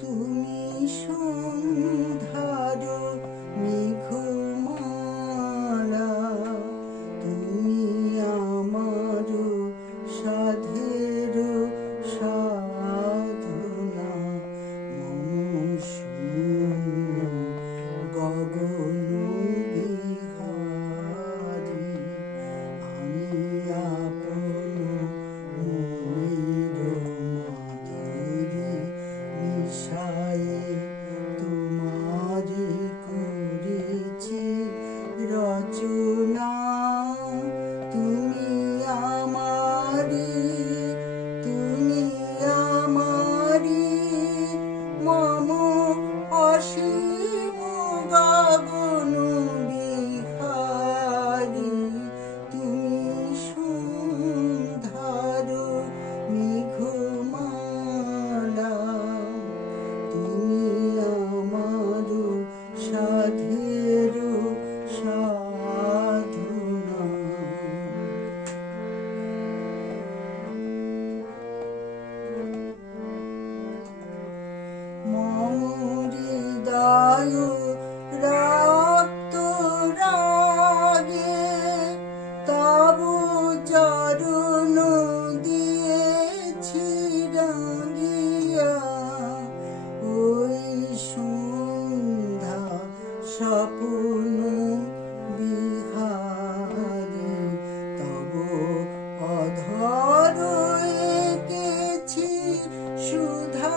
তুমি সন্ধ্যার মেঘমালা, তুমি আমার সাধের সাধনা। মম শূন্য গগন বিহারী, আমি আপন মনের মাধুরী মিশায়ে তোমারি করেছি রচনা। তুমি আমারি, তুমি আমারি, মম অসীম গগন বিহারী। তুমি সন্ধ্যার মেঘমালা, তুমি আমার সাধের সাধনা। মম হৃদয় রক্ত রাগে তব চরণ দিয়েছি রাঙিয়া। ওই সন্ধ্যা স্বপ্ন বিহারী, তব অধর এঁকেছি সুধা